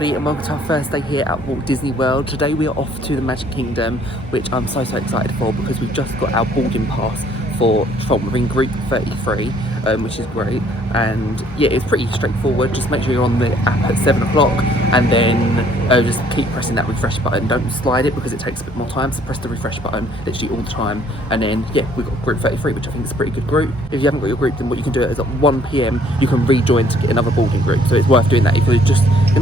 everybody and welcome to our first day here at Walt Disney World. Today we are off to the Magic Kingdom, which I'm so excited for because we've just got our boarding pass for Tron. We're in group 33, which is great, and yeah, it's pretty straightforward. Just make sure you're on the app at 7 o'clock and then just keep pressing that refresh button. Don't slide it because it takes a bit more time, so press the refresh button literally all the time. And then yeah, we've got group 33, which I think is a pretty good group. If you haven't got your group, then what you can do is at 1 PM you can rejoin to get another boarding group, so it's worth doing that if you're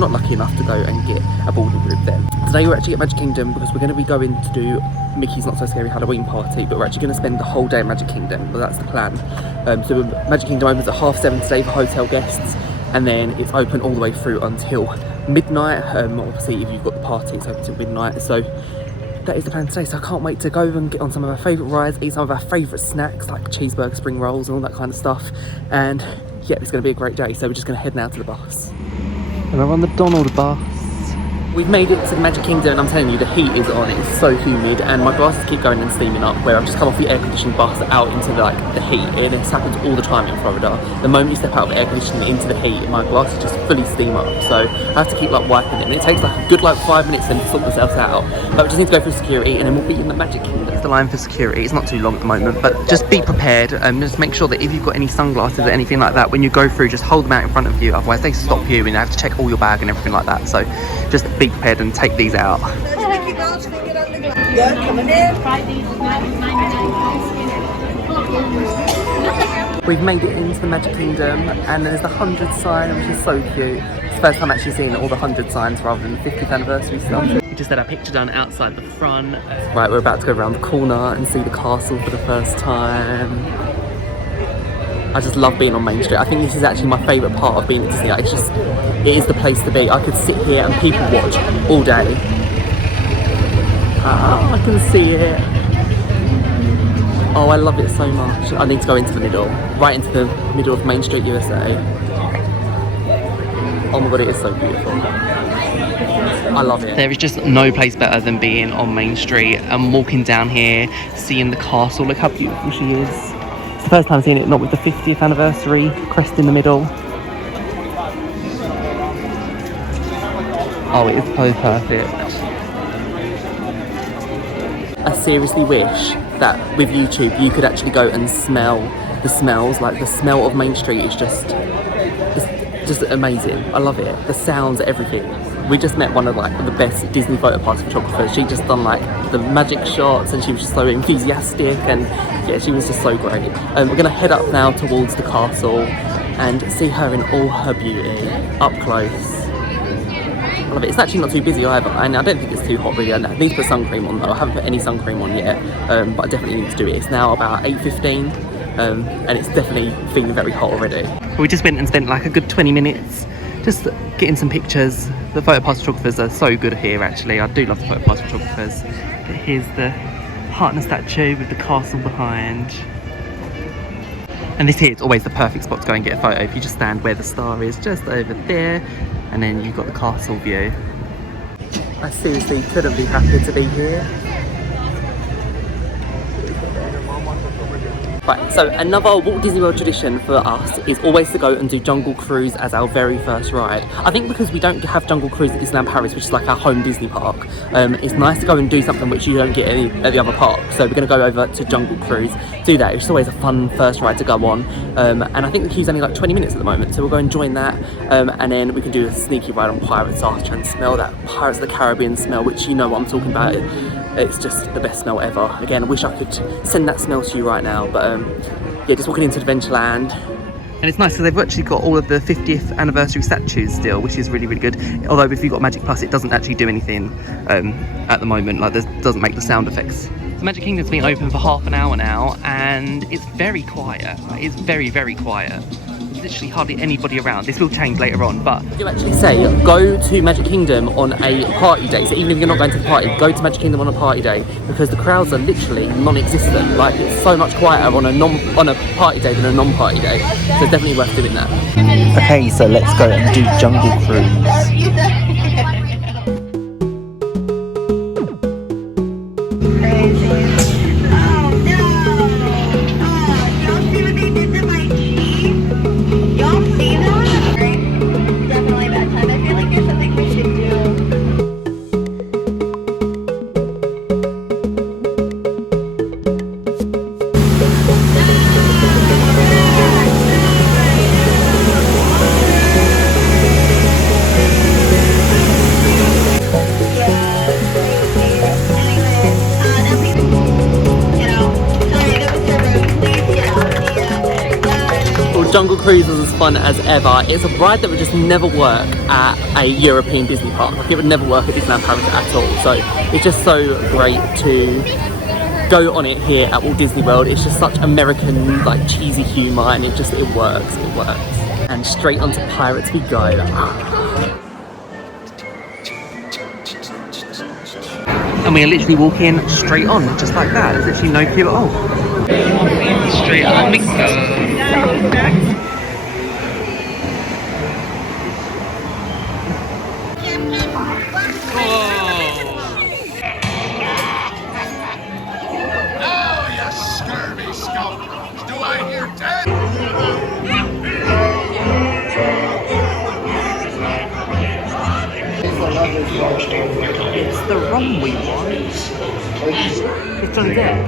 not lucky enough to go and get a boarding group then. Today we're actually at Magic Kingdom because we're going to be going to do Mickey's Not So Scary Halloween party, but we're actually going to spend the whole day at Magic Kingdom. Well, that's the plan. So Magic Kingdom opens at 7:30 today for hotel guests, and then it's open all the way through until midnight. Obviously if you've got the party, it's open till midnight, so that is the plan today. So I can't wait to go and get on some of our favourite rides, eat some of our favourite snacks like cheeseburger, spring rolls and all that kind of stuff, and yeah, it's going to be a great day. So we're just going to head now to the bus. And we're on the Donald bus. We've made it to the Magic Kingdom and I'm telling you, the heat is on. It's so humid and my glasses keep going and steaming up, where I've just come off the air conditioned bus out into the heat, and this happens all the time in Florida. The moment you step out of air conditioning into the heat, my glasses just fully steam up, so I have to keep like wiping it, and it takes like a good 5 minutes then to sort themselves out. But we just need to go through security and then we'll be in the Magic Kingdom. It's the line for security. It's not too long at the moment, but just be prepared and just make sure that if you've got any sunglasses or anything like that, when you go through, just hold them out in front of you, otherwise they stop you and you have to check all your bag and everything like that. So just be prepared and take these out. We've made it into the Magic Kingdom and there's the 100 sign, which is so cute. It's the first time actually seeing all the 100 signs rather than the 50th anniversary stuff. We just had our picture done outside the front. Right, we're about to go around the corner and see the castle for the first time. I just love being on Main Street. I think this is actually my favourite part of being at Disney. Like, it is the place to be. I could sit here and people watch all day. Oh, I can see it. Oh, I love it so much. I need to go into the middle, right into the middle of Main Street, USA. Oh my god, it is so beautiful. I love it. There is just no place better than being on Main Street and walking down here, seeing the castle. Look how beautiful she is. It's the first time seeing it not with the 50th anniversary crest in the middle. Oh, it is so perfect. I seriously wish that with YouTube you could actually go and smell the smells. Like the smell of Main Street is just amazing. I love it. The sounds, everything. We just met one of like the best Disney photo pass photographers. She just done like the magic shots and she was just so enthusiastic, and yeah, she was just so great. We're gonna head up now towards the castle and see her in all her beauty up close. I love it. It's actually not too busy either, and I don't think it's too hot really. I need to put sun cream on though. I haven't put any sun cream on yet, but I definitely need to do it. It's now about 8:15, and it's definitely feeling very hot already. We just went and spent like a good 20 minutes just getting some pictures. The photo pass photographers are so good here actually. I do love the photo pass photographers. But here's the Hartnell statue with the castle behind. And this here is always the perfect spot to go and get a photo. If you just stand where the star is, just over there, and then you've got the castle view. I seriously couldn't be happier to be here. Right, so another Walt Disney World tradition for us is always to go and do Jungle Cruise as our very first ride. I think because we don't have Jungle Cruise at Disneyland Paris, which is like our home Disney park, it's nice to go and do something which you don't get at the other park. So we're going to go over to Jungle Cruise, do that. It's always a fun first ride to go on, and I think the queue's only like 20 minutes at the moment, so we'll go and join that, and then we can do a sneaky ride on Pirates after and smell that Pirates of the Caribbean smell, which you know what I'm talking about. It's just the best smell ever. Again, I wish I could send that smell to you right now, but yeah, just walking into Adventureland. And it's nice because they've actually got all of the 50th anniversary statues still, which is really, really good. Although if you've got Magic Plus, it doesn't actually do anything at the moment. Like, it doesn't make the sound effects. The Magic Kingdom's been open for half an hour now, and it's very quiet. Like, it's very, very quiet. Literally hardly anybody around. This will change later on, but you actually say go to Magic Kingdom on a party day. So even if you're not going to the party, go to Magic Kingdom on a party day, because the crowds are literally non-existent. Like, it's so much quieter on a party day than a non-party day. So it's definitely worth doing that. Okay, so let's go and do Jungle Cruise. Definitely that time. I feel like there's something we should Jungle Cruise was as fun as ever. It's a ride that would just never work at a European Disney park. Like, it would never work at Disneyland Paris at all. So it's just so great to go on it here at Walt Disney World. It's just such American, like, cheesy humour, and it works. And straight onto Pirates we go. And we are literally walking straight on, just like that. There's literally no queue at all. Straight up Mixer. It's the rum we want. It's Johnny Depp.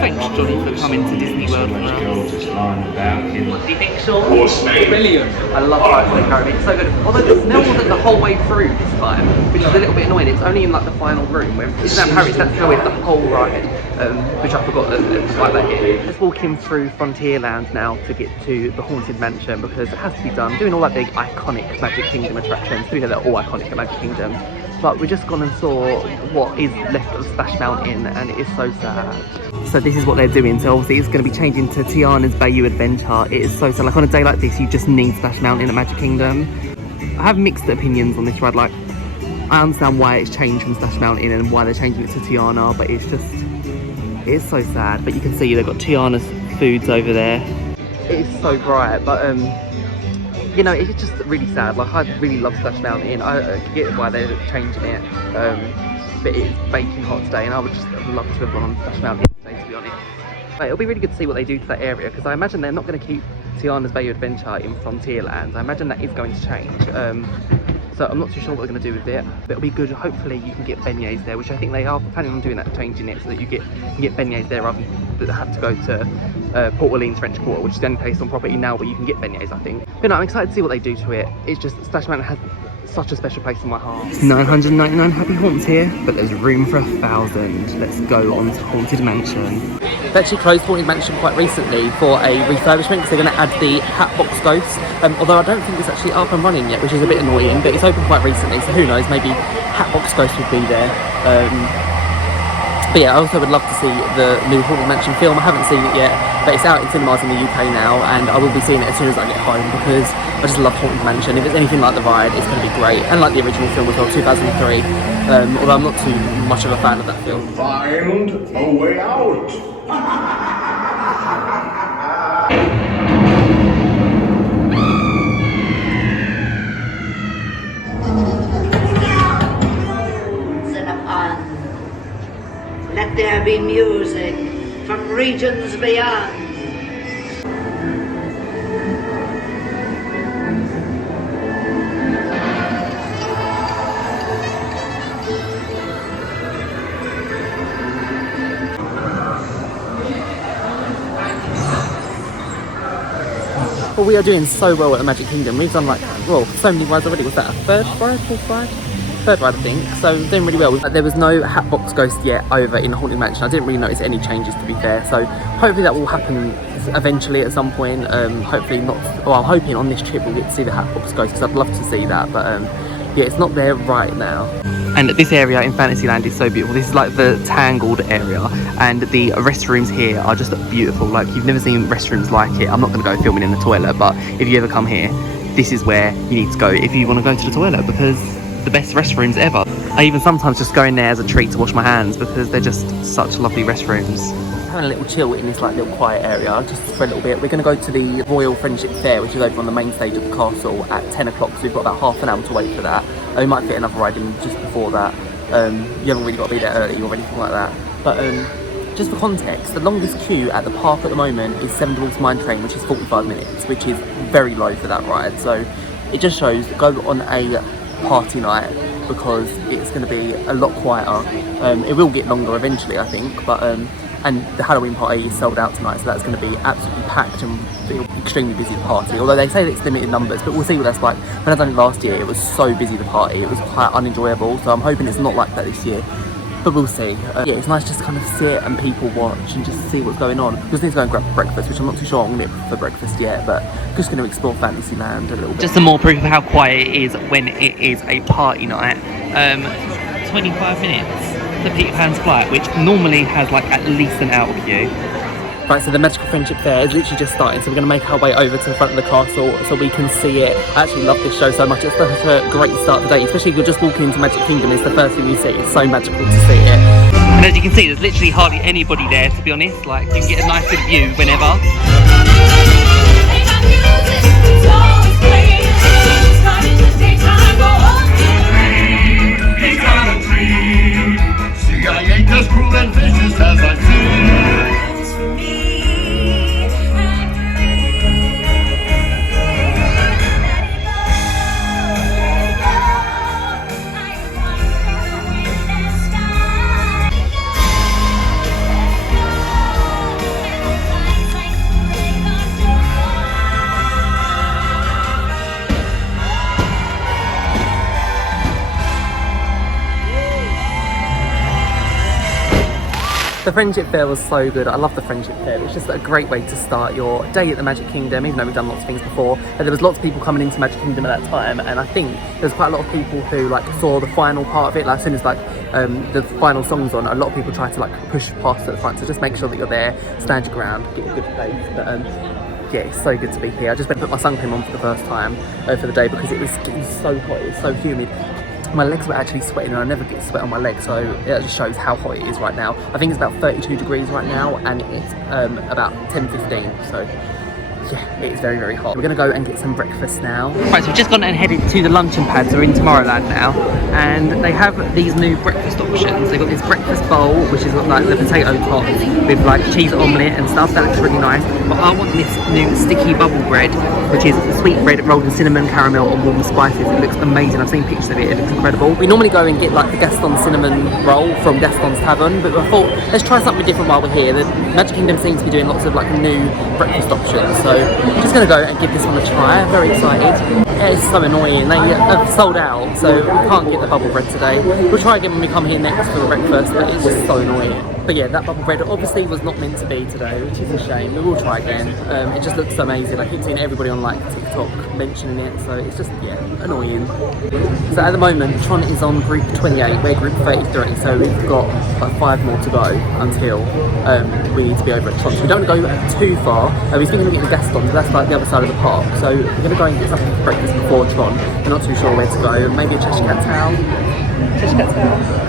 Thanks, Johnny, for coming to Disney World for us. What do you think, Sean? Brilliant. I love Pirates of the Caribbean. It's so good. Although the smell wasn't the whole way through this time, which is a little bit annoying. It's only in like the final room. Where Disneyland Paris, that smell is the whole ride, which I forgot that it was like that here. Just walking through Frontierland now to get to the Haunted Mansion because it has to be done. Doing all that big iconic Magic Kingdom attractions. To be fair, they're all iconic at Magic Kingdom. But we just gone and saw what is left of Splash Mountain, and it is so sad. So this is what they're doing. So obviously it's going to be changing to Tiana's Bayou Adventure. It is so sad. Like, on a day like this, you just need Splash Mountain at Magic Kingdom. I have mixed opinions on this ride. Like, I understand why it's changed from Splash Mountain and why they're changing it to Tiana, but it's so sad. But you can see they've got Tiana's foods over there. It is so bright, but you know, it's just really sad. Like, I really love Splash Mountain. I get why they're changing it, but it's baking hot today, and I would just love to have gone on Splash Mountain today, to be honest. But it'll be really good to see what they do to that area, because I imagine they're not going to keep Tiana's Bayou Adventure in Frontierland. I imagine that is going to change. So I'm not too sure what they're going to do with it, but it'll be good. Hopefully you can get beignets there, which I think they are planning on doing that, changing it so that you can get beignets there rather than have to go to Port Orleans French Quarter, which is the only place on property now where you can get beignets, I think. But no, I'm excited to see what they do to it. It's just, Splash Mountain has such a special place in my heart. 999 happy haunts here, but there's room for 1,000. Let's go on to Haunted Mansion. They actually closed Haunted Mansion quite recently for a refurbishment because they're going to add the Hatbox Ghost, although I don't think it's actually up and running yet, which is a bit annoying, but it's open quite recently, so who knows, maybe Hatbox Ghost would be there. But yeah, I also would love to see the new Haunted Mansion film. I haven't seen it yet, but it's out in cinemas in the UK now, and I will be seeing it as soon as I get home because I just love Haunted Mansion. If it's anything like the ride, it's going to be great, and like the original film as well, 2003, although I'm not too much of a fan of that film. Find a way out! Let there be music from regions beyond. Well, we are doing so well at the Magic Kingdom. We've done like, well, so many rides already. Was that a third ride, fourth ride? Third ride, I think. So doing really well. There was no Hatbox Ghost yet over in Haunted Mansion. I didn't really notice any changes, to be fair. So hopefully that will happen eventually at some point. Hopefully not. Well, I'm hoping on this trip we'll get to see the Hatbox Ghost because I'd love to see that. But yeah, it's not there right now. And this area in Fantasyland is so beautiful. This is like the Tangled area, and the restrooms here are just beautiful. Like, you've never seen restrooms like it. I'm not going to go filming in the toilet, but if you ever come here, this is where you need to go if you want to go to the toilet, because the best restrooms ever. I even sometimes just go in there as a treat to wash my hands because they're just such lovely restrooms. Having a little chill in this like little quiet area just for a little bit. We're going to go to the Royal Friendship Fair, which is over on the main stage of the castle at 10 o'clock, so we've got about half an hour to wait for that. We might fit another ride in just before that. You haven't really got to be there early or anything like that. But just for context, the longest queue at the park at the moment is Seven Dwarfs Mine Train, which is 45 minutes, which is very low for that ride. So it just shows, go on a party night because it's going to be a lot quieter. It will get longer eventually, I think, but and the Halloween party is sold out tonight, so that's going to be absolutely packed and extremely busy, the party. Although they say that it's limited numbers, but we'll see what that's like. When I done it last year, it was so busy, the party, it was quite unenjoyable, so I'm hoping it's not like that this year. but we'll see. Yeah, it's nice just to kind of sit and people watch and just see what's going on. Just need to go and grab breakfast, which I'm not too sure I'm going to get for breakfast yet, but just going to explore Fantasyland a little bit. Just some more proof of how quiet it is when it is a party night. 25 minutes to Peter Pan's flight, which normally has like at least an hour queue. Right, so the Magical Friendship Fair is literally just starting, so we're going to make our way over to the front of the castle so we can see it. I actually love this show so much. It's such a great start of the day, especially if you're just walking into Magic Kingdom. It's the first thing you see. It's so magical to see it. And as you can see, there's literally hardly anybody there, to be honest. Like, you can get a nice good view whenever. I ain't as cruel and vicious as I seem. The Friendship Fair was so good. I love the Friendship Fair. It's just a great way to start your day at the Magic Kingdom, even though we've done lots of things before. And there was lots of people coming into Magic Kingdom at that time, and I think there's quite a lot of people who like saw the final part of it. Like as soon as like the final song's on, a lot of people try to like push past to the front. So just make sure that you're there, stand your ground, get a good place. But yeah, it's so good to be here. I just went and put my sun cream on for the first time for the day because it was getting so hot, it was so humid. My legs were actually sweating and I never get sweat on my legs, so it just shows how hot it is right now. I think it's about 32 degrees right now and it's about 10-15, so yeah, it is very, very hot. We're going to go and get some breakfast now. Right, so we've just gone and headed to the luncheon pad, so we're in Tomorrowland now, and they have these new breakfast options. They've got this breakfast bowl, which is got like the potato top with like cheese omelette and stuff. That looks really nice. But I want this new sticky bubble bread, which is sweet bread rolled in cinnamon, caramel and warm spices. It looks amazing. I've seen pictures of it. It looks incredible. We normally go and get like the Gaston cinnamon roll from Gaston's Tavern, but I thought let's try something different while we're here. The Magic Kingdom seems to be doing lots of like new breakfast options, so just going to go and give this one a try. I'm very excited. Yeah, it's so annoying. They have sold out, so we can't get the bubble bread today. We'll try again when we come here next for breakfast, but it's just so annoying. But yeah, that bubble bread obviously was not meant to be today, which is a shame. We will try again. It just looks amazing. I keep seeing everybody on like TikTok mentioning it, so it's just, yeah, annoying. So at the moment, Tron is on group 28, we're group 33, so we've got like 5 more to go until we need to be over at Tron. So we don't want to go too far. We're thinking of getting the Gaston, but that's like the other side of the park. So we're going to go and get something for breakfast before Tron. We're not too sure where to go. Maybe a Cheshire Cat Towel. Cheshire Cat Towel?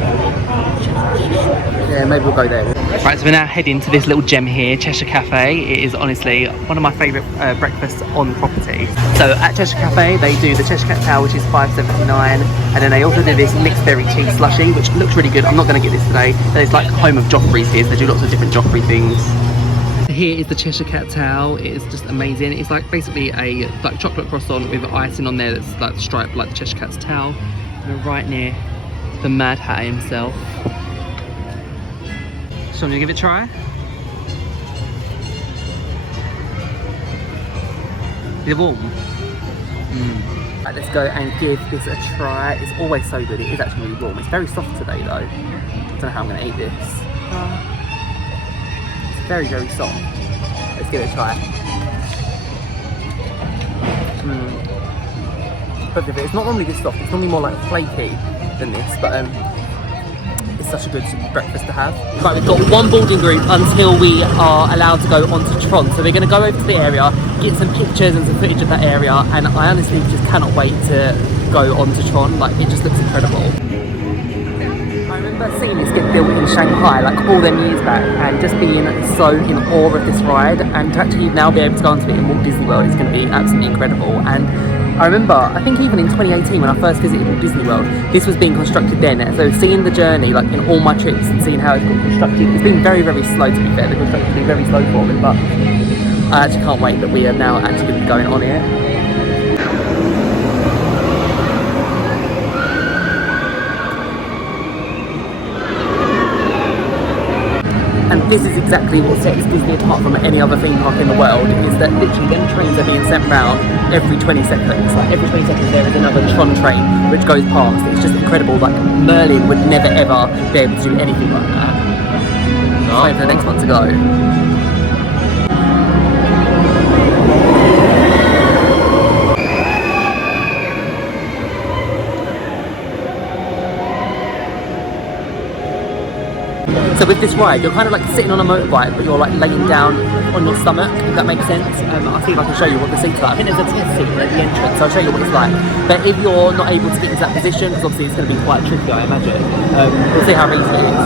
Yeah, maybe we'll go there. Right, so we're now heading to this little gem here, Cheshire Cafe. It is honestly one of my favourite breakfasts on property. So at Cheshire Cafe, they do the Cheshire Cat Towel, which is $5.79, and then they also do this mixed berry cheese slushy, which looks really good. I'm not going to get this today. And it's like home of Joffrey's here, so they do lots of different Joffrey things. Here is the Cheshire Cat Towel. It is just amazing. It's like basically a like chocolate croissant with icing on there that's like striped like the Cheshire Cat's towel. And we're right near the Mad Hatter himself. So I'm gonna give it a try. Is it warm? Right, let's go and give this a try. It's always so good. It is actually really warm. It's very soft today though. I don't know how I'm gonna eat this. It's very, very soft. Let's give it a try. But it's not normally this soft. It's normally more like flaky than this, but it's such a good breakfast to have. Right, we've got one boarding group until we are allowed to go onto Tron. So we're going to go over to the area, get some pictures and some footage of that area, and I honestly just cannot wait to go onto Tron. Like, it just looks incredible. I remember seeing this get built in Shanghai like all them years back and just being so in awe of this ride, and to actually now be able to go onto it in Walt Disney World is going to be absolutely incredible. And I remember, I think even in 2018 when I first visited Walt Disney World, this was being constructed then. So seeing the journey, like in all my trips and seeing how it's got constructed, it's been very, very slow to be fair. The construction's been very slow for me, but I actually can't wait that we are now actually going to be going on it. And this is exactly what sets Disney apart from any other theme park in the world, is that literally them trains are being sent round every 20 seconds. Like every 20 seconds there is another Tron train which goes past. It's just incredible. Like Merlin would never ever be able to do anything like that. Wait for the next one to go. So with this ride, you're kind of like sitting on a motorbike, but you're like laying down on your stomach, if that makes sense. I'll see if I can show you what the seat's like. I think there's a test seat at the entrance, so I'll show you what it's like. But if you're not able to get into that position, because obviously it's going to be quite tricky, I imagine, we'll see how easy it is.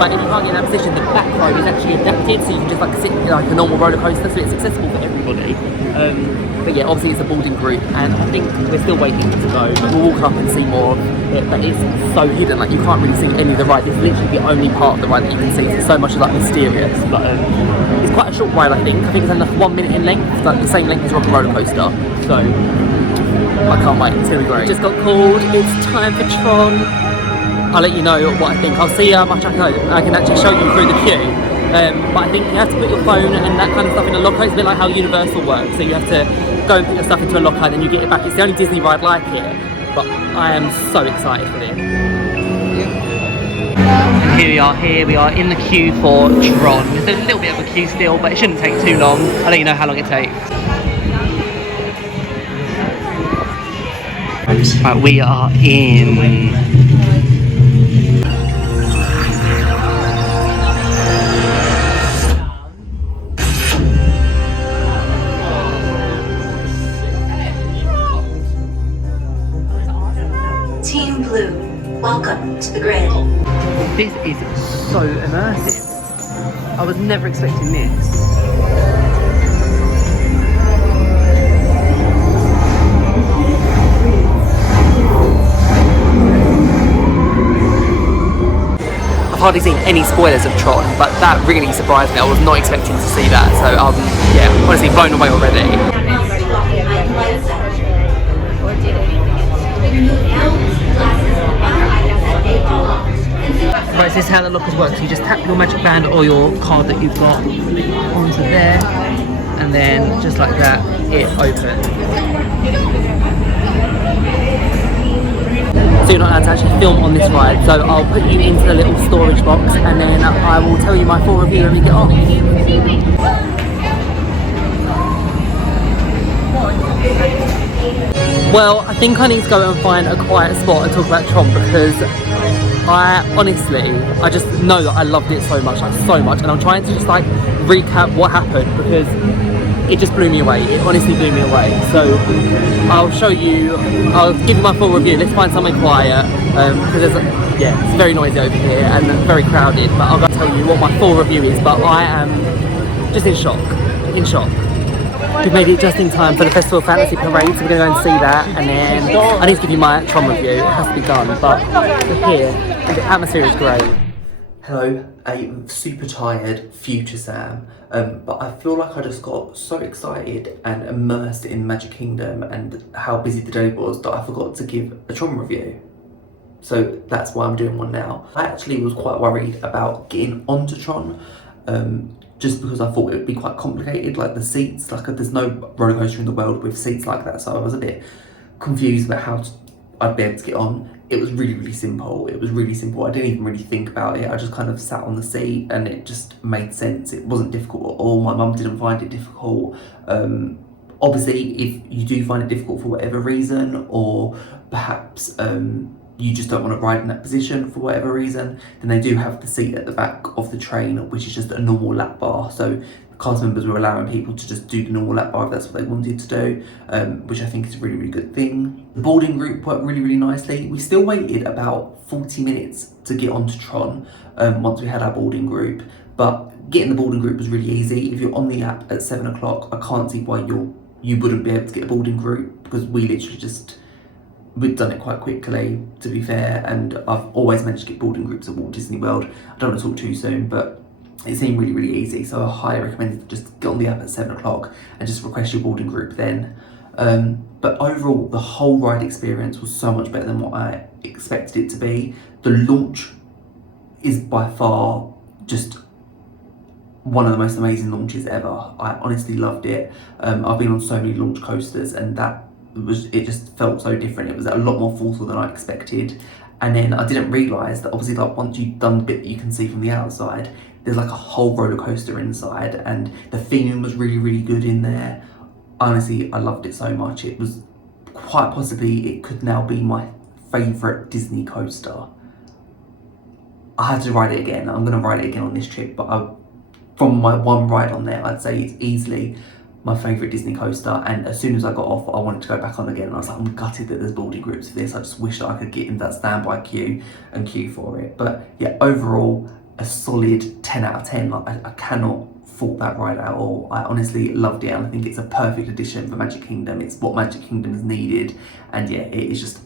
But if you can't get in that position, the back row is actually adapted, so you can just like sit in like a normal roller coaster, so it's accessible for everybody. But yeah, obviously it's a boarding group, and I think we're still waiting to go, but we'll walk up and see more of it. But it's so hidden, like you can't really see any of the ride. It's literally the only part of the ride that you can see. It's so much like mysterious, but it's quite a short ride. I think it's only like 1 minute in length, it's like the same length as Rock and Roller Coaster. So I can't wait. It's gonna be great. Just got called. It's time for Tron. I'll let you know what I think. I'll see how much I can actually show you through the queue. But I think you have to put your phone and that kind of stuff in a locker. It's a bit like how Universal works. So you have to go and put your stuff into a locker and then you get it back. It's the only Disney ride like it. But I am so excited for this. And here we are in the queue for Tron. There's a little bit of a queue still, but it shouldn't take too long. I'll let you know how long it takes. Right, we are in. Team Blue, welcome to the grid. This is so immersive. I was never expecting this. I've hardly seen any spoilers of Tron, but that really surprised me. I was not expecting to see that, so yeah, honestly blown away already. Right, so this is how the lockers work. So you just tap your magic band or your card that you've got onto there, and then just like that, it opens. So you're not allowed to actually film on this ride, so I'll put you into the little storage box and then I will tell you my full review when we get off. Well, I think I need to go and find a quiet spot and talk about Tron, because I just know that I loved it so much, and I'm trying to just like recap what happened, because it just blew me away. It honestly blew me away. So I'll give you my full review. Let's find somewhere quiet, because it's very noisy over here and very crowded, but I'll go tell you what my full review is. But I am just in shock. We've made it just in time for the Festival of Fantasy Parade, so we're going to go and see that, and then I need to give you my Tron review. It has to be done, but we're here, and the atmosphere is great. Hello, a super tired future Sam, but I feel like I just got so excited and immersed in Magic Kingdom and how busy the day was that I forgot to give a Tron review. So that's why I'm doing one now. I actually was quite worried about getting onto Tron, just because I thought it would be quite complicated, like the seats, like there's no roller coaster in the world with seats like that, so I was a bit confused about how I'd be able to get on. It was really simple. I didn't even really think about it. I just kind of sat on the seat and it just made sense. It wasn't difficult at all. My mum didn't find it difficult. Obviously, if you do find it difficult for whatever reason, or perhaps you just don't want to ride in that position for whatever reason, then they do have the seat at the back of the train, which is just a normal lap bar. So the cast members were allowing people to just do the normal lap bar if that's what they wanted to do, which I think is a really good thing. The boarding group worked really nicely. We still waited about 40 minutes to get onto Tron once we had our boarding group, but getting the boarding group was really easy. If you're on the app at 7 o'clock, I can't see why you wouldn't be able to get a boarding group, because we literally we'd done it quite quickly, to be fair, and I've always managed to get boarding groups at Walt Disney World. I don't want to talk too soon, but it seemed really easy, so I highly recommend just get on the app at 7 o'clock and just request your boarding group then. But overall, the whole ride experience was so much better than what I expected it to be. The launch is by far just one of the most amazing launches ever. I honestly loved it. I've been on so many launch coasters, and it just felt so different. It was a lot more thoughtful than I expected. And then I didn't realise that obviously, like, once you've done the bit that you can see from the outside, there's like a whole roller coaster inside, and the theming was really, really good in there. Honestly, I loved it so much. It was quite possibly, it could now be my favourite Disney coaster. I had to ride it again. I'm going to ride it again on this trip, but from my one ride on there, I'd say it's easily my favourite Disney coaster. And as soon as I got off, I wanted to go back on again, and I was like, I'm gutted that there's boarding groups for this. I just wish that I could get in that standby queue and queue for it. But yeah, overall, a solid 10 out of 10. Like, I cannot fault that ride at all. I honestly loved it, and I think it's a perfect addition for Magic Kingdom. It's what Magic Kingdom has needed, and yeah, it is just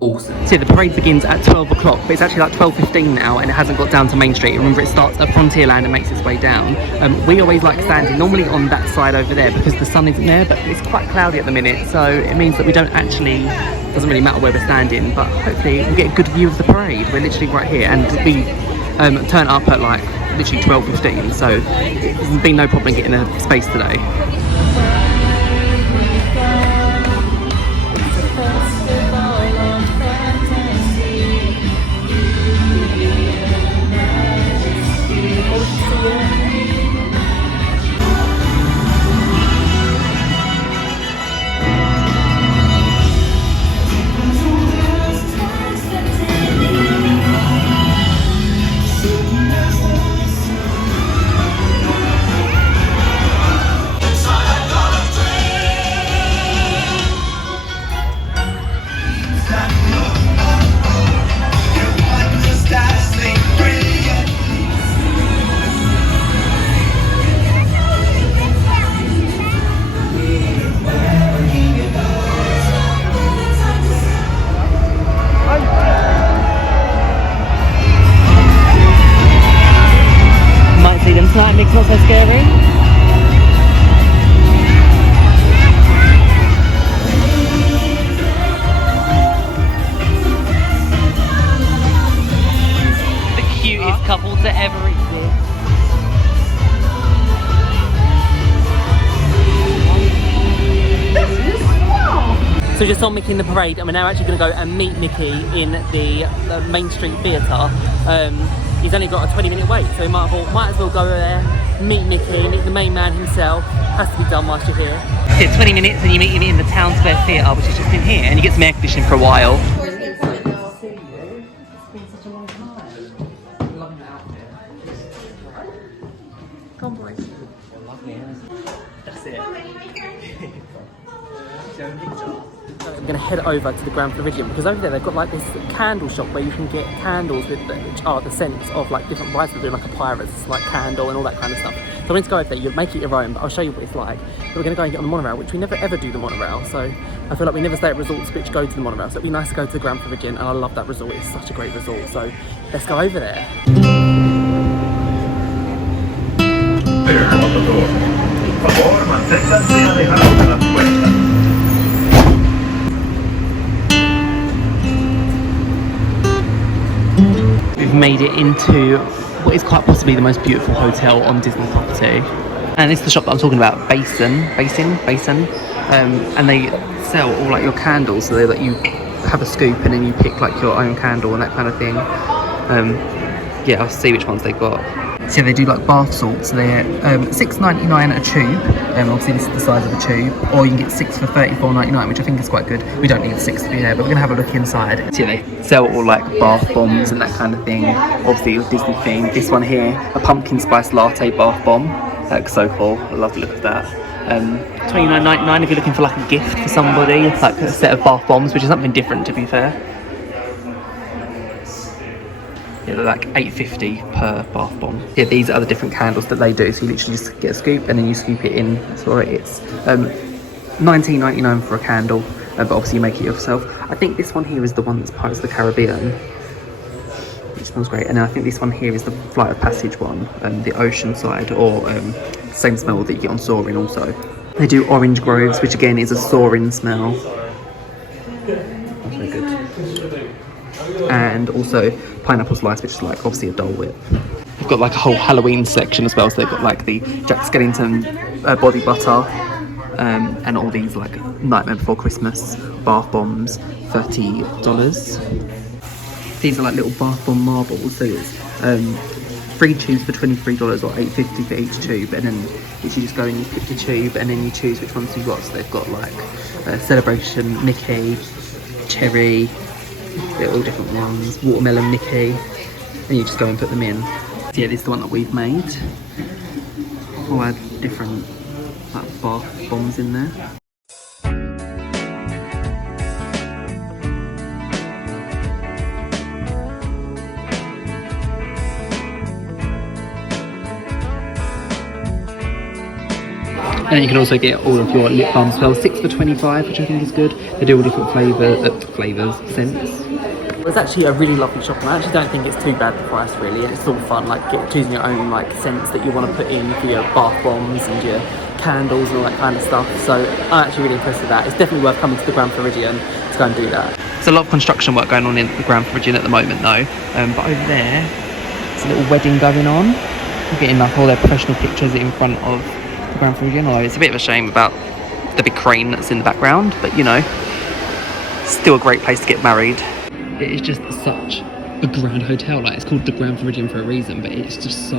awesome. So the parade begins at 12 o'clock, but it's actually like 12:15 now, and it hasn't got down to Main Street. Remember, it starts at Frontierland and makes its way down. We always like standing normally on that side over there because the sun isn't there, but it's quite cloudy at the minute, so it means that we don't actually, doesn't really matter where we're standing, but hopefully we get a good view of the parade. We're literally right here, and we turn up at like literally 12:15, so there's been no problem getting a space today. It's not so scary. The cutest couple to ever exist. So just saw Mickey in the parade, and we're now actually going to go and meet Mickey in the Main Street Theatre. He's only got a 20-minute wait, so we might as well go there, meet Mickey, meet the main man himself. Has to be done whilst you're here. It's 20 minutes and you meet him in the Town Square Theatre, which is just in here, and you get some air conditioning for a while. Come on, boys. That's it. I'm going to head over to the Grand Floridian, because over there they've got like this candle shop where you can get candles which are the scents of like different rides. They're doing like a pirate's like candle and all that kind of stuff. So I wanted to go over there. You make it your own, but I'll show you what it's like. But we're going to go and get on the monorail, which we never ever do the monorail. So I feel like we never stay at resorts which go to the monorail. So it'd be nice to go to the Grand Floridian, and I love that resort. It's such a great resort. So let's go over there. We've made it into what is quite possibly the most beautiful hotel on Disney property, and it's the shop that I'm talking about, Basin, and they sell all like your candles, so they let you have a scoop and then you pick like your own candle and that kind of thing. Yeah, I'll see which ones they got. So they do like bath salts. They're $6.99 a tube. Obviously this is the size of a tube, or you can get 6 for $34.99, which I think is quite good. We don't need 6 to be there, but we're gonna have a look inside. So yeah, they sell all like bath bombs and that kind of thing. Obviously with Disney theme. This one here, a pumpkin spice latte bath bomb. That's so cool. I love the look of that. $29.99 if you're looking for like a gift for somebody, like a set of bath bombs, which is something different to be fair. Yeah, they're like $8.50 per bath bomb. Yeah, these are the different candles that they do. So you literally just get a scoop and then you scoop it in. So it's $19.99 for a candle, but obviously you make it yourself. I think this one here is the one that's Pirates of the Caribbean, which smells great. And then I think this one here is the Flight of Passage one, the ocean side, or same smell that you get on Soarin' also. They do Orange Groves, which again is a Soarin' smell. Very good. And also pineapple slice, which is like obviously a Dole Whip. They've got like a whole Halloween section as well, so they've got like the Jack Skellington body butter, and all these like Nightmare Before Christmas bath bombs, $30. These are like little bath bomb marbles, so it's 3 tubes for $23 or $8.50 for each tube, and then you just go and you pick your tube and then you choose which ones you've got. So they've got like Celebration Mickey, Cherry, they're all different ones, Watermelon Mickey, and you just go and put them in. So yeah, this is the one that we've made. We'll add different like bath bombs in there. And then you can also get all of your lip balms as well, 6 for $25, which I think is good. They do all different flavours, scents. It was actually a really lovely shop, and I actually don't think it's too bad the price really, and it's all fun, like choosing your own like scents that you want to put in for your bath bombs and your candles and all that kind of stuff. So I'm actually really impressed with that. It's definitely worth coming to the Grand Floridian to go and do that. There's a lot of construction work going on in the Grand Floridian at the moment though, but over there, there's a little wedding going on. We're getting like all their professional pictures in front of the Grand Floridian, although it's a bit of a shame about the big crane that's in the background, but you know, still a great place to get married. It is just such a grand hotel, like it's called the Grand Floridian for a reason, but it's just so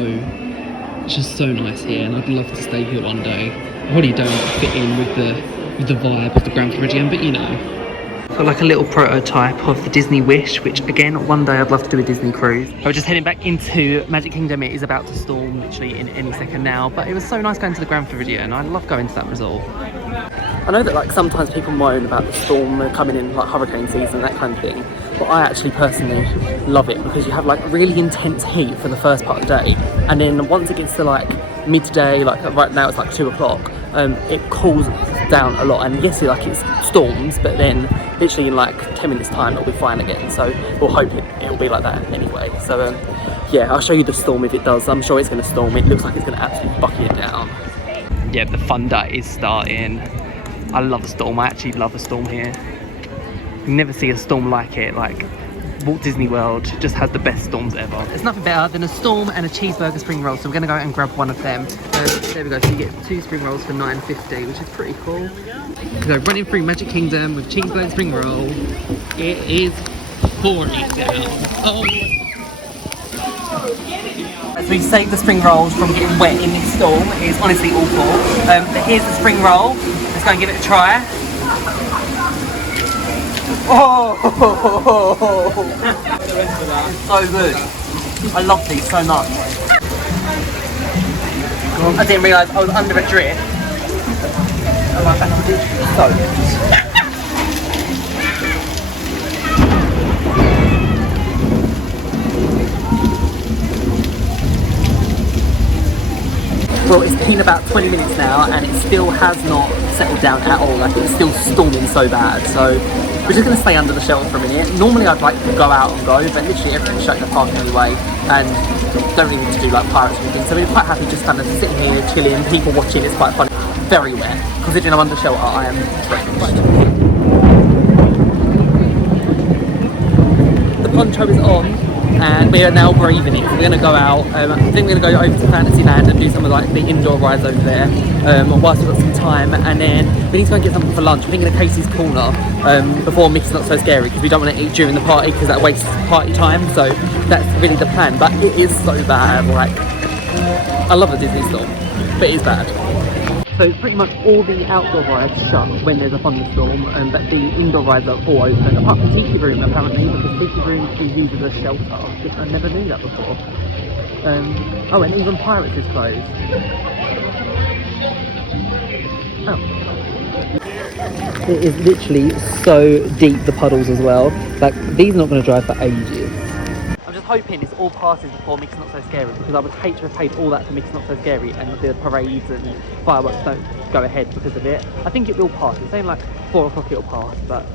nice here, and I'd love to stay here one day. I probably don't fit in with the vibe of the Grand Floridian, but you know. I've got like a little prototype of the Disney Wish, which again, one day I'd love to do a Disney cruise. We're just heading back into Magic Kingdom. It is about to storm literally in any second now, but it was so nice going to the Grand Floridian. I love going to that resort. I know that like sometimes people moan about the storm coming in like hurricane season, that kind of thing, but I actually personally love it because you have like really intense heat for the first part of the day, and then once it gets to like midday, like right now it's like 2 o'clock, it cools down a lot, and yes, it's storms, but then literally in like 10 minutes time it'll be fine again, so we'll hope it'll be like that anyway. So yeah, I'll show you the storm if it does. I'm sure it's going to storm. It looks like it's going to absolutely bucket it down. Yeah, the fun day is starting. I love a storm. I actually love a storm here. You never see a storm like it. Like Walt Disney World just has the best storms ever. There's nothing better than a storm and a cheeseburger spring roll, so we're going to go and grab one of them. There we go, so you get 2 spring rolls for $9.50, which is pretty cool. So running through Magic Kingdom with cheeseburger spring roll. It is pouring down. Oh. As we save the spring rolls from getting wet in this storm, it's honestly awful. But here's the spring roll. Let's go and give it a try. Oh, it's so good. I love these so much. I didn't realise I was under a drift. Oh, my back is so good. Well, it's been about 20 minutes now and it still has not settled down at all. Like, it's still storming so bad. So we're just going to stay under the shelter for a minute. Normally I'd like to go out and go, but literally everything's shut in the park anyway, and don't really need to do like pirates or anything. So we're quite happy just kind of sitting here, chilling, people watching. It's quite fun. Very wet. Considering I'm under shelter, I am drenched. The poncho is on, and we are now breathing it. We're going to go out. I think we're going to go over to Fantasyland and do some of like the indoor rides over there whilst we've got some time, and then we need to go and get something for lunch. We're thinking of Casey's Corner before Mickey's Not So Scary, because we don't want to eat during the party because that wastes party time, so that's really the plan. But it is so bad. Like, I love the Disney store, but it is bad. So pretty much all the outdoor rides shut when there's a thunderstorm, but the indoor rides are all open, apart from Tiki Room apparently, because Tiki Room is used as a shelter. I never knew that before. Oh, and even Pirates is closed. Oh. It is literally so deep, the puddles as well. Like, these are not going to dry for ages. I'm just hoping it's all passes before Mickey's Not So Scary, because I would hate to have paid all that for Mickey's Not So Scary and the parades and fireworks don't go ahead because of it. I think it will pass. It's saying like 4 o'clock it'll pass, but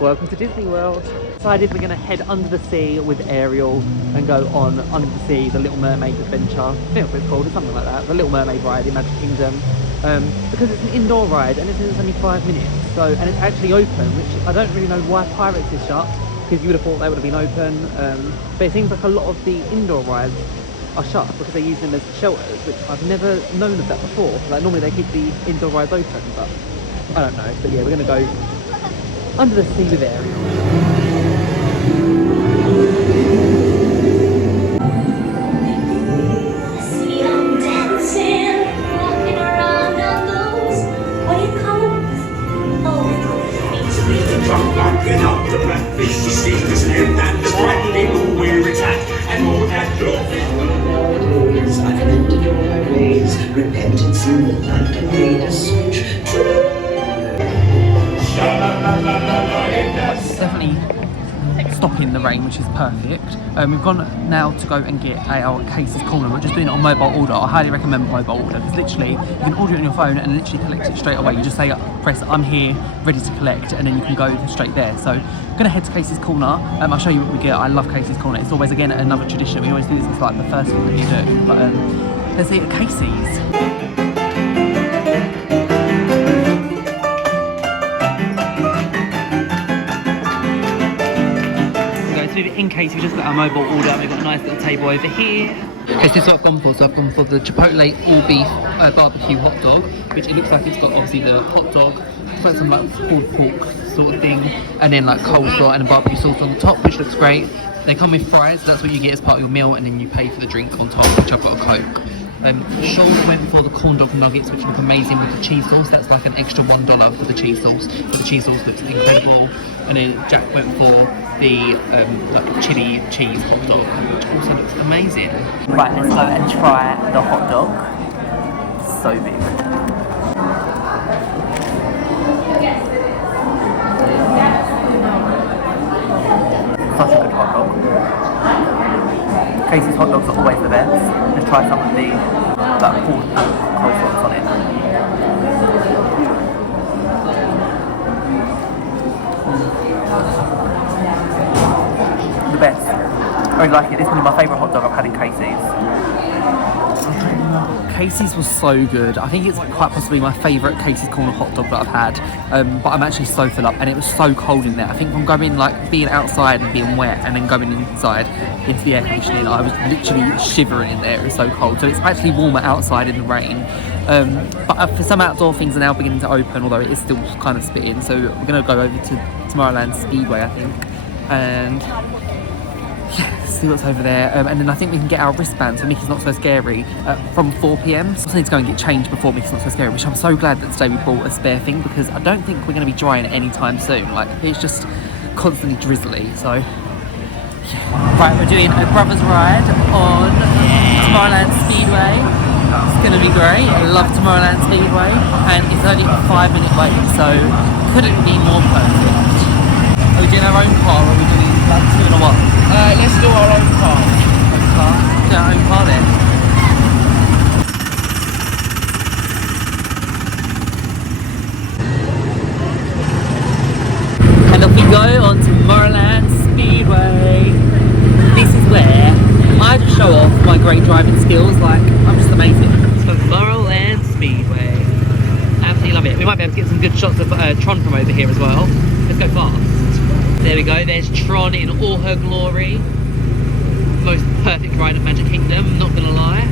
welcome to Disney World. Decided we're going to head under the sea with Ariel and go on Under the Sea, the Little Mermaid adventure. I think that's what it's called, it's something like that. The Little Mermaid ride in Magic Kingdom. Because it's an indoor ride and it's only 5 minutes. So, and it's actually open, which I don't really know why Pirates is shut, because you would have thought they would have been open. But it seems like a lot of the indoor rides are shut because they use them as shelters, which I've never known of that before. Like normally they keep the indoor rides open, but I don't know. But yeah, we're gonna go under the sea with Ariel. Repentance in the land and made us switch. Definitely stopping the rain, which is perfect. We've gone now to go and get our Cases Corner. We're just doing it on mobile order. I highly recommend mobile order because literally you can order it on your phone and literally collect it straight away. You just say, press I'm here, ready to collect, and then you can go straight there. So I'm gonna head to Cases Corner. I'll show you what we get. I love Cases Corner. It's always, again, another tradition. We always do this as like the first thing that you do. But let's eat at Casey's. In case we just got our mobile order, we've got a nice little table over here. Okay, so this is what I've gone for. So I've gone for the Chipotle all beef barbecue hot dog, which it looks like it's got obviously the hot dog, it's like some like pulled pork sort of thing, and then like coleslaw and a barbecue sauce on the top, which looks great. They come with fries, so that's what you get as part of your meal, and then you pay for the drink on top, which I've got a Coke. Sean went for the corn dog nuggets, which look amazing with the cheese sauce. That's like an extra $1 for the cheese sauce. But the cheese sauce looks incredible. And then Jack went for the like chili cheese hot dog, which also looks amazing. Right, let's go and try the hot dog. So big. Such a good hot dog. Casey's hot dogs are always the best. Let's try some of the like pulled pork coleslaws on it. The best. I really like it. This is one of my favourite hot dogs I've had in Casey's. Casey's was so good. I think it's quite possibly my favourite Casey's Corner hot dog that I've had. But I'm actually so full up, and it was so cold in there. I think from going like being outside and being wet and then going inside into the air conditioning, I was literally shivering in there. It was so cold. So it's actually warmer outside in the rain. But for some outdoor things are now beginning to open, although it is still kind of spitting. So we're going to go over to Tomorrowland Speedway, I think, and yeah, see what's over there. And then I think we can get our wristbands for Mickey's Not So Scary from 4 PM. So I need to go and get changed before Mickey's Not So Scary, which I'm so glad that today we bought a spare thing, because I don't think we're going to be drying anytime soon. Like, it's just constantly drizzly. So yeah. Right, we're doing a brother's ride on Tomorrowland Speedway. It's going to be great. I love Tomorrowland Speedway, and it's only a 5-minute wait, so couldn't be more perfect. Are we doing our own car, or are we doing like two in a one? Let's do our own car. Own car? Do our own car then. And off we go on Tomorrowland Speedway. This is where I just show off my great driving skills. Like, I'm just amazing. So Tomorrowland Speedway. Absolutely love it. We might be able to get some good shots of Tron from over here as well. Let's go fast. There we go, there's Tron in all her glory. Most perfect ride of Magic Kingdom, not gonna lie.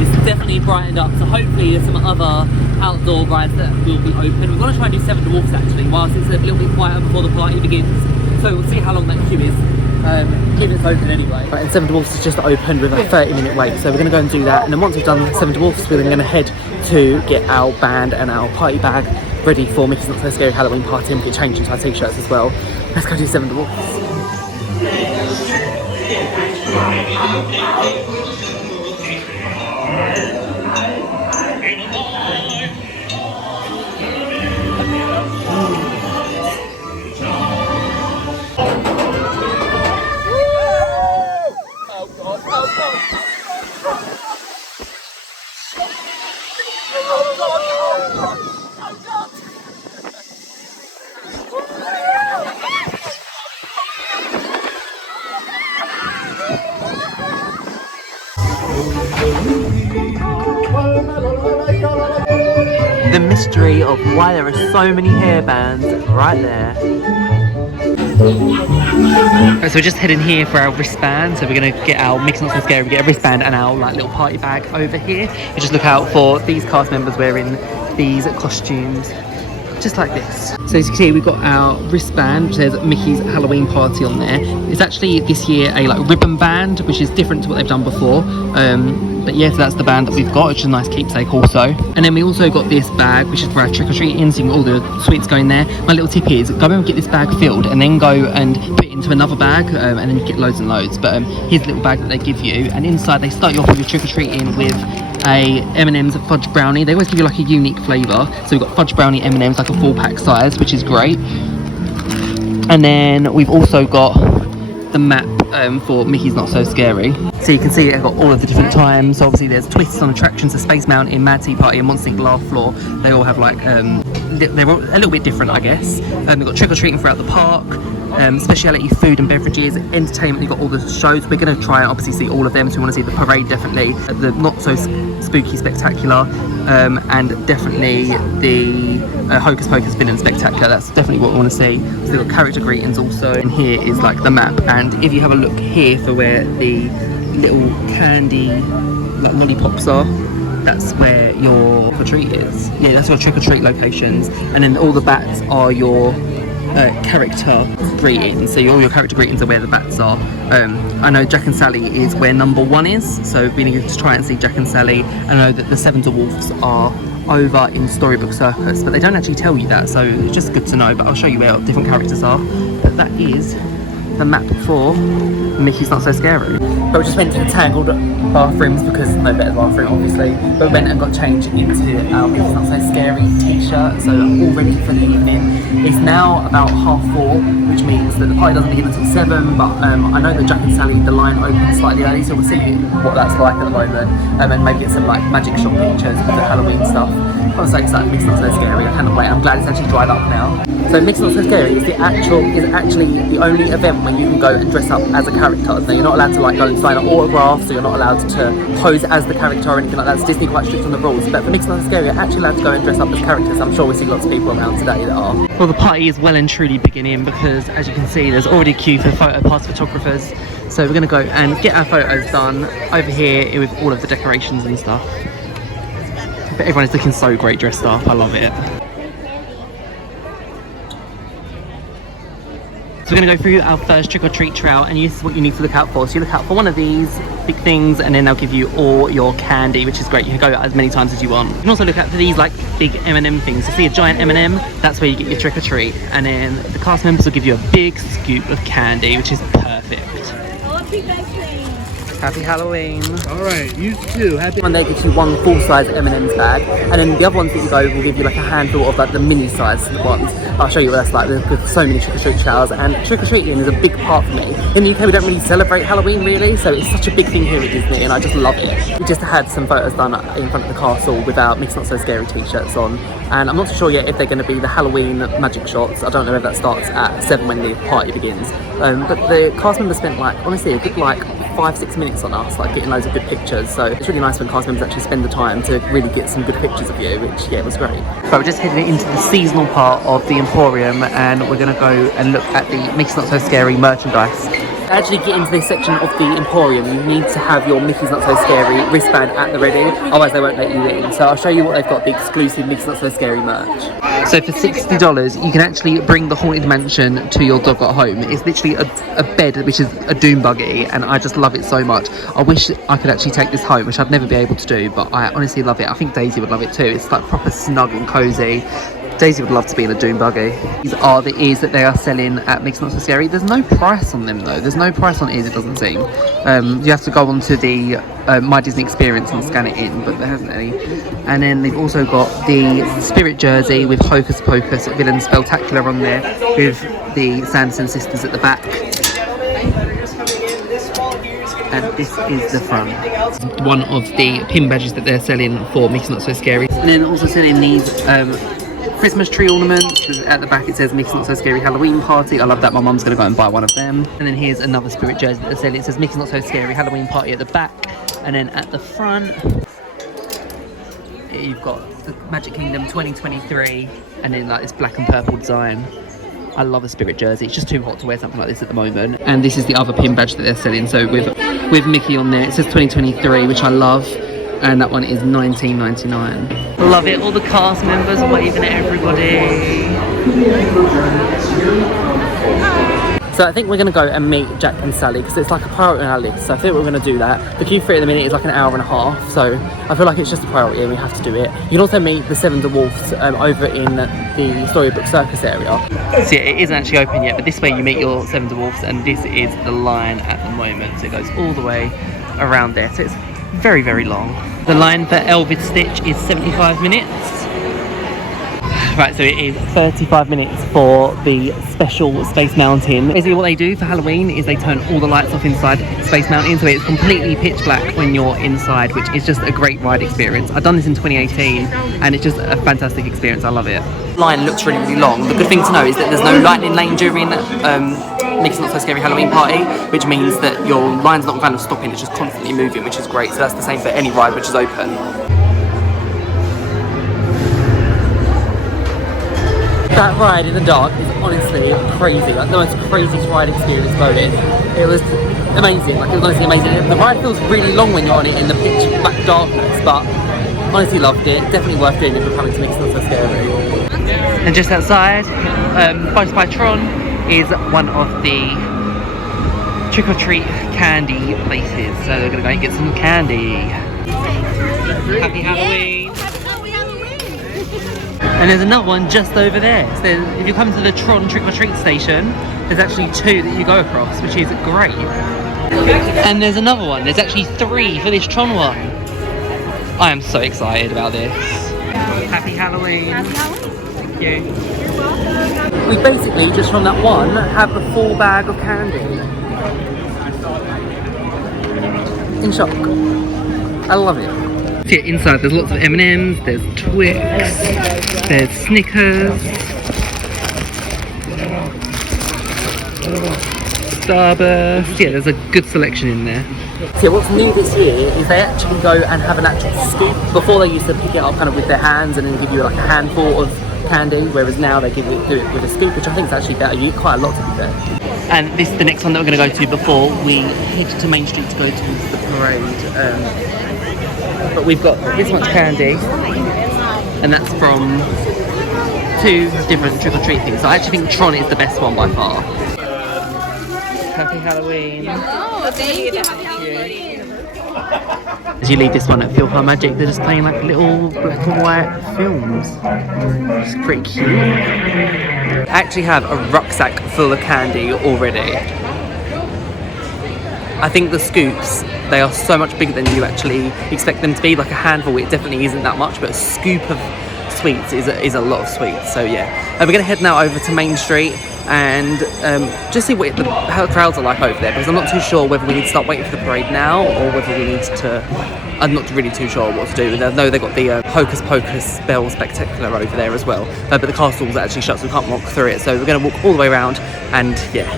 It's definitely brightened up, so hopefully there's some other outdoor rides that will be open. We're gonna try and do Seven Dwarfs actually, whilst it's a little bit quieter before the party begins. So we'll see how long that queue is. If it's open anyway. Right, and Seven Dwarfs is just opened with a 30-minute wait, so we're going to go and do that, and then once we've done Seven Dwarfs, we're then going to head to get our band and our party bag ready for Mickey's Not So Scary Halloween party, and get changed into our t-shirts as well. Let's go do Seven Dwarfs. the mystery of why there are so many hairbands right there. So we're just heading here for our wristband. So we're going to get our Mix Not So Scary, we get a wristband and our like little party bag over here. And just look out for these cast members wearing these costumes, just like this. So as you can see, we've got our wristband which says Mickey's Halloween Party on there. It's actually this year a like ribbon band, which is different to what they've done before. But yeah, so that's the band that we've got, which is a nice keepsake also. And then we also got this bag, which is for our trick-or-treating, so all the sweets go in there. My little tip is, go and get this bag filled and then go and put it into another bag, and then you get loads and loads. But here's a little bag that they give you, and inside they start you off with your trick-or-treating with a M&M's fudge brownie. They always give you like a unique flavour. So we've got fudge brownie M&M's, like a 4-pack size, which is great. And then we've also got the map for Mickey's Not So Scary. So you can see I've got all of the different times. So obviously there's twists on attractions, so Space Mountain, Mad Tea Party and Monster Inc. Laugh Floor. They all have like, they're all a little bit different, I guess. They've got trick-or-treating throughout the park, speciality food and beverages, entertainment. You've got all the shows. We're going to try and obviously see all of them, so we want to see the parade definitely, the Not So Spooky Spectacular, and definitely the Hocus Pocus Villain Spectacular. That's definitely what we want to see. So we've got character greetings also, and here is like the map. And if you have a look here for where the little candy like lollipops are, that's where your trick-or-treat is. Yeah, that's your trick-or-treat locations. And then all the bats are your character greetings. So all your character greetings are where the bats are. I know Jack and Sally is where number 1 is, so we need to try and see Jack and Sally. I know that the 7 Dwarfs are over in Storybook Circus, but they don't actually tell you that, so it's just good to know. But I'll show you where different characters are. But that is the map for Mickey's Not So Scary. But we just went to the Tangled bathrooms because no better bathroom obviously, but we went and got changed into our Mickey's Not So Scary t-shirt, so all ready for the evening. It's now about 4:30, which means that the party doesn't begin until 7, but I know that Jack and Sally, the line opens slightly early, so we'll see what that's like at the moment, and maybe get some like magic shop pictures with the Halloween stuff. I'm so excited. Mickey's Not So Scary, I cannot wait. I'm glad it's actually dried up now. So Mickey's Not So Scary is actually the only event where you can go and dress up as a character. Now you're not allowed to like go and sign an autograph, so you're not allowed to pose as the character or anything like that. It's Disney quite strict on the rules. But for Mickey's Not So Scary, you're actually allowed to go and dress up as characters. I'm sure we see lots of people around today that are. Well, the party is well and truly beginning because, as you can see, there's already a queue for photo pass photographers. So we're going to go and get our photos done over here with all of the decorations and stuff. But everyone is looking so great dressed up. I love it. So we're going to go through our first trick-or-treat trail, and this is what you need to look out for. So you look out for one of these big things, and then they'll give you all your candy, which is great. You can go as many times as you want. You can also look out for these like big M&M things. So see a giant M&M, that's where you get your trick-or-treat. And then the cast members will give you a big scoop of candy, which is perfect. Happy Halloween. Alright, you too. Happy. One there gives you one full-size M&M's bag, and then the other ones that you go will give you like a handful of like the mini-size ones. I'll show you what that's like. There's so many trick-or-treat showers, and trick-or-treating is a big part for me. In the UK we don't really celebrate Halloween really, so it's such a big thing here at Disney, and I just love it. We just had some photos done in front of the castle with our Mickey's Not So Scary t-shirts on, and I'm not too sure yet if they're going to be the Halloween magic shots. I don't know if that starts at 7 when the party begins. But the cast members spent like, honestly, a good like 5-6 minutes on us, like getting loads of good pictures. So it's really nice when cast members actually spend the time to really get some good pictures of you, which yeah, was great. So we're just heading into the seasonal part of the Emporium, and we're going to go and look at the Mickey's Not So Scary merchandise. To actually get into this section of the Emporium, you need to have your Mickey's Not So Scary wristband at the ready, otherwise they won't let you in. So I'll show you what they've got, the exclusive Mickey's Not So Scary merch. So for $60, you can actually bring the Haunted Mansion to your dog at home. It's literally a bed, which is a doom buggy, and I just love it so much. I wish I could actually take this home, which I'd never be able to do, but I honestly love it. I think Daisy would love it too. It's like proper snug and cozy. Daisy would love to be in a doom buggy. These are the ears that they are selling at Mickey's Not So Scary. There's no price on them though. There's no price on ears, it doesn't seem. You have to go onto the My Disney Experience and scan it in, but there hasn't any. And then they've also got the Spirit jersey with Hocus Pocus Villain Spectacular on there, with the Sanderson sisters at the back. And this is the front. One of the pin badges that they're selling for Mickey's Not So Scary. And then also selling these Christmas tree ornaments. At the back it says Mickey's Not So Scary Halloween Party. I love that. My mum's going to go and buy one of them. And then here's another Spirit jersey that they're selling. It says Mickey's Not So Scary Halloween Party at the back. And then at the front you've got the Magic Kingdom 2023 and then like this black and purple design. I love a Spirit jersey. It's just too hot to wear something like this at the moment. And this is the other pin badge that they're selling. So with Mickey on there, it says 2023, which I love. And that one is $19.99. Love it. All the cast members waving at everybody. So I think we're going to go and meet Jack and Sally because it's like a priority on our list. So I think we're going to do that. The queue for it at the minute is like an hour and a half. So I feel like it's just a priority and we have to do it. You can also meet the Seven Dwarfs over in the Storybook Circus area. So yeah, it isn't actually open yet, but this way you meet your Seven Dwarfs and this is the line at the moment. So it goes all the way around there. So it's very, very long. The line for Elvis Stitch is 75 minutes. Right, so it is 35 minutes for the special Space Mountain. Basically what they do for Halloween is they turn all the lights off inside Space Mountain, so it's completely pitch black when you're inside, which is just a great ride experience. I've done this in 2018 and it's just a fantastic experience. I love it. The line looks really, really long. The good thing to know is that there's no lightning lane during Mickey's Not So Scary Halloween Party, which means that your line's not kind of stopping, it's just constantly moving, which is great. So that's the same for any ride which is open. That ride in the dark is honestly crazy, like the most craziest ride experience going. It was amazing, like it was honestly amazing. The ride feels really long when you're on it in the pitch black darkness, but honestly loved it. Definitely worth doing if you're coming to Mickey's Not So Scary. And just outside, close by Tron, is one of the trick-or-treat candy places. So they're gonna go and get some candy. Happy Halloween! And there's another one just over there. So if you come to the Tron trick-or-treat station, there's actually two that you go across, which is great. And there's another one. There's actually three for this Tron one. I am so excited about this. Happy Halloween. Happy Halloween. Thank you. We basically, just from that one, have a full bag of candy. In shock. I love it. So yeah, inside there's lots of M&Ms, there's Twix, there's Snickers, Starburst. Yeah, there's a good selection in there. So yeah, what's new this year is they actually go and have an actual scoop. Before they used to pick it up kind of with their hands and then give you like a handful of candy, whereas now they do it with a scoop, which I think is actually better. You eat quite a lot to be fair. And this is the next one that we're going to go to before we head to Main Street to go to the parade. But we've got this much candy, and that's from two different trick-or-treat things. So I actually think Tron is the best one by far. Happy Halloween. Oh, thank you. Happy Halloween. As you leave this one at PhilharMagic, they're just playing like little black and white films. It's pretty cute. I actually have a rucksack full of candy already. I think the scoops, they are so much bigger than you actually expect them to be. Like a handful, it definitely isn't that much, but a scoop of sweets is a lot of sweets. So yeah, we're gonna head now over to Main Street and just see how the crowds are like over there, because I'm not too sure whether we need to start waiting for the parade now or whether we need to. I'm not really too sure what to do. I know they've got the Hocus Pocus Bell Spectacular over there as well, but the castle's actually shut, so we can't walk through it. So we're gonna walk all the way around, and yeah.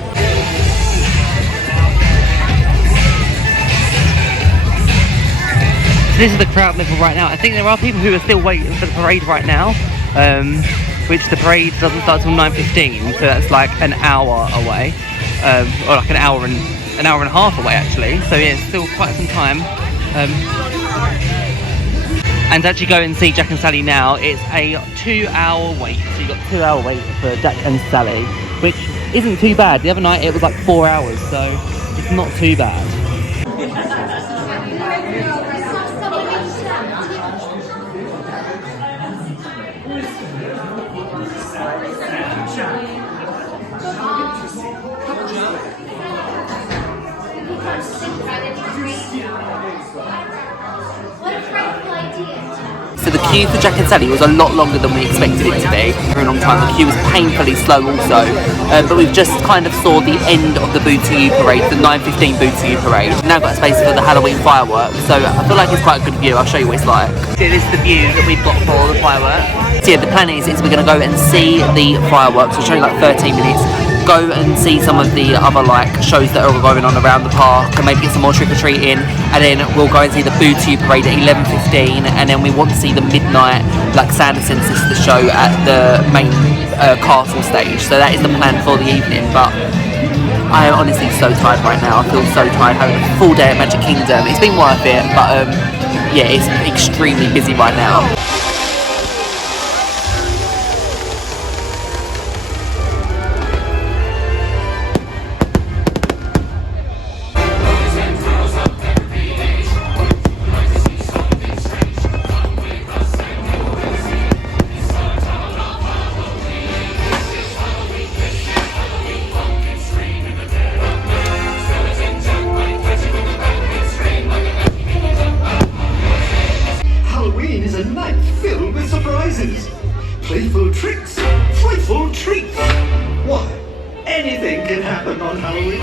This is the crowd level right now. I think there are people who are still waiting for the parade right now, which the parade doesn't start till 9:15, so that's like an hour away, or like an hour and a half away actually. So yeah, it's still quite some time. And to actually go and see Jack and Sally now, it's a 2-hour wait. So you've got 2-hour wait for Jack and Sally, which isn't too bad. The other night it was like 4 hours, so it's not too bad. So the queue for Jack and Sally was a lot longer than we expected it to be for a long time. The queue was painfully slow also, but we've just kind of saw the end of the Boo to You parade, the 9:15 Boo to You parade. We've now got space for the Halloween fireworks, so I feel like it's quite a good view. I'll show you what it's like. So this is the view that we've got for the fireworks. So yeah, the plan is we're going to go and see the fireworks. I'll show you like 13 minutes. go and see some of the other like shows that are going on around the park and maybe get some more trick-or-treating, and then we'll go and see the Boo To You parade at 11:15, and then we want to see the midnight like Sanderson Sister show at the main castle stage. So that is the plan for the evening, but I am honestly so tired right now. I feel so tired having a full day at Magic Kingdom. It's been worth it, but yeah, it's extremely busy right now. Halloween is a night filled with surprises. Playful tricks, playful treats. Why? Anything can happen on Halloween.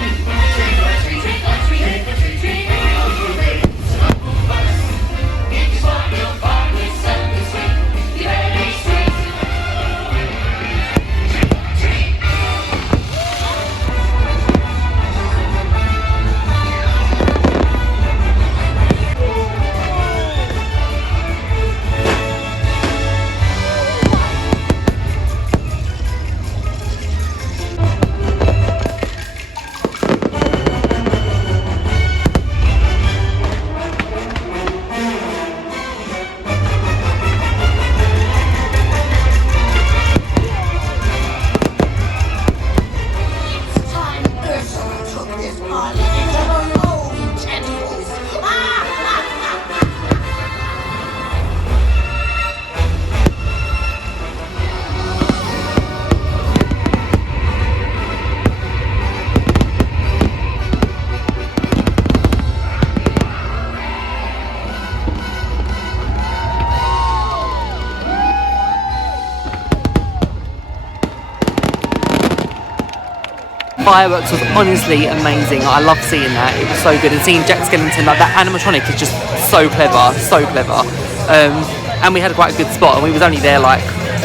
Fireworks was honestly amazing. I love seeing that. It was so good, and seeing Jack Skellington, like that animatronic is just so clever, so clever. And we had quite a good spot, and we was only there like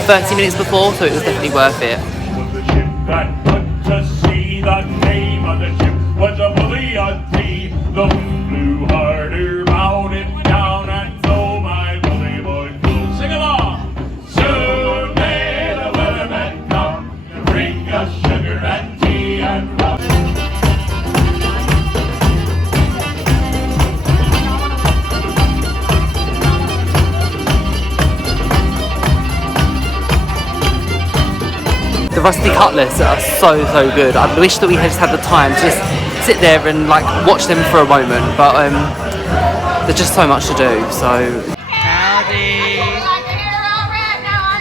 30 minutes before, so it was definitely worth it. The ship that put to sea, the name of the ship was a bully on sea. The wind blew harder, mounted down, and so my bully boys will sing along. Soon may the weathermen come to bring us sugar and tea and rum. The rusty cutlets are so good. I wish that we had just had the time to just sit there and like watch them for a moment, but there's just so much to do. So howdy,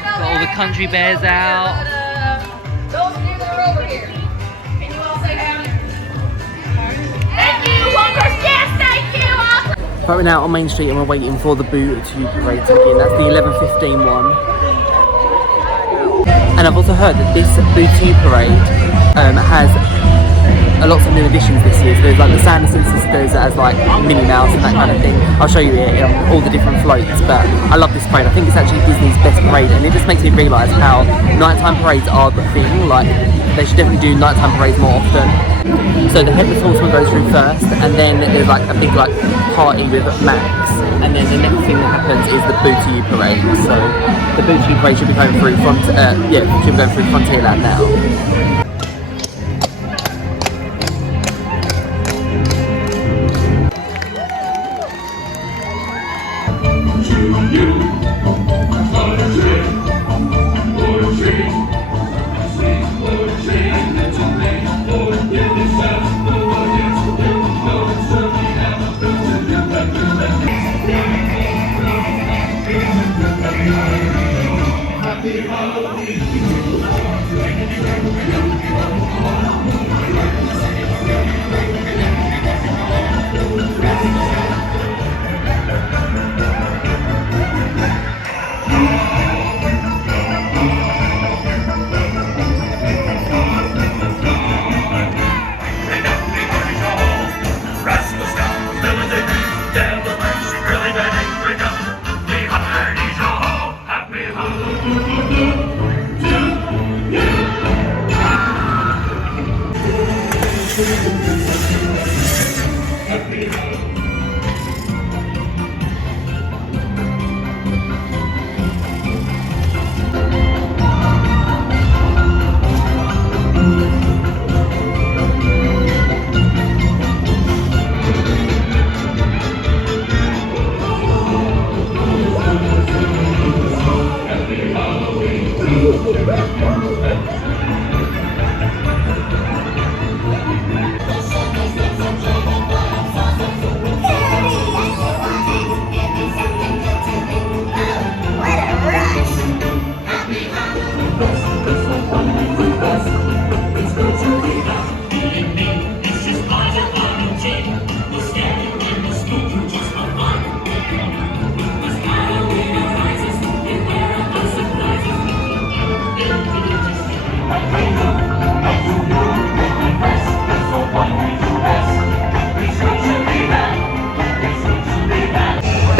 got all the country bears out. Those of you that are over here, can you all say howdy? Thank you, Walkers. Yes, thank you. Right, we're now on Main Street and we're waiting for the Boo To You parade to begin. That's the 11:15 one. And I've also heard that this Boo To You parade has lots of new additions this year. So there's like the Sanderson Sisters as like Minnie Mouse and that kind of thing. I'll show you it, all the different floats, but I love this parade. I think it's actually Disney's best parade, and it just makes me realise how nighttime parades are the thing. Like, they should definitely do nighttime parades more often. So the Headless Horseman goes through first, and then there's like a big like party with Max, and then the next thing that happens is the Boo To You parade. So the Boo To You parade should be going through Frontierland now.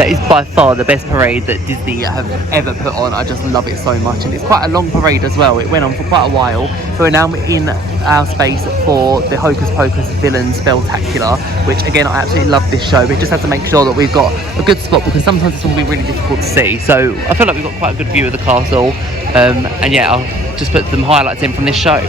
That is by far the best parade that Disney have ever put on. I just love it so much, and it's quite a long parade as well. It went on for quite a while. So we're now in our space for the Hocus Pocus Villain Spectacular, which again, I absolutely love this show. We just have to make sure that we've got a good spot because sometimes it's going to be really difficult to see. So I feel like we've got quite a good view of the castle, and yeah, I'll just put some highlights in from this show.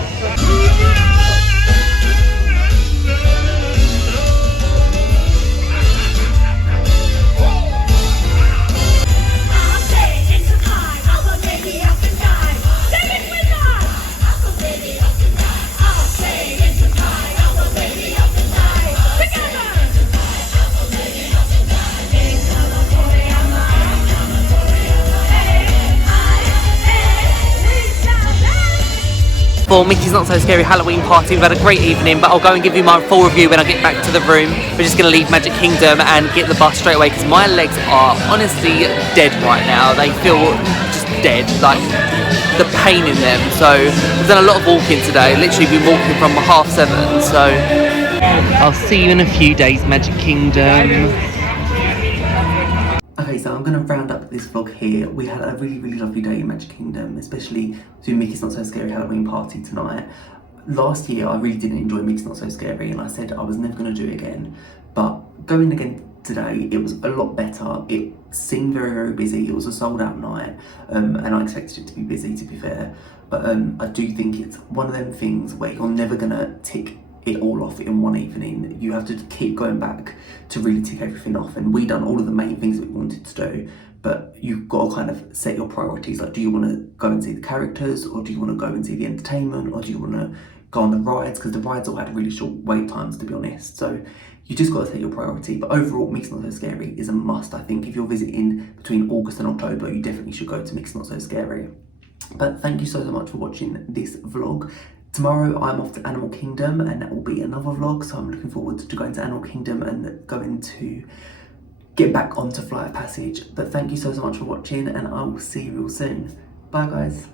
For Mickey's Not So Scary Halloween party, we've had a great evening, but I'll go and give you my full review when I get back to the room. We're just going to leave Magic Kingdom and get the bus straight away because my legs are honestly dead right now. They feel just dead, like the pain in them. So we've done a lot of walking today, literally been walking from 7:30, so I'll see you in a few days, Magic Kingdom. Okay, so I'm going to round up this vlog here. We had a really, really lovely day in Magic Kingdom, especially doing Mickey's Not So Scary Halloween party tonight. Last year, I really didn't enjoy Mickey's Not So Scary, and I said I was never going to do it again. But going again today, it was a lot better. It seemed very, very busy. It was a sold-out night, and I expected it to be busy, to be fair. But I do think it's one of them things where you're never going to tick it all off in one evening. You have to keep going back to really tick everything off, and we done all of the main things that we wanted to do, but you've got to kind of set your priorities. Like, do you want to go and see the characters, or do you want to go and see the entertainment, or do you want to go on the rides, because the rides all had really short wait times, to be honest. So you just got to set your priority. But overall, Mickey's Not So Scary is a must. I think if you're visiting between August and October, you definitely should go to Mickey's Not So Scary. But thank you so much for watching this vlog. Tomorrow I'm off to Animal Kingdom, and that will be another vlog, so I'm looking forward to going to Animal Kingdom and going to get back onto Flight of Passage. But thank you so much for watching, and I will see you real soon. Bye guys.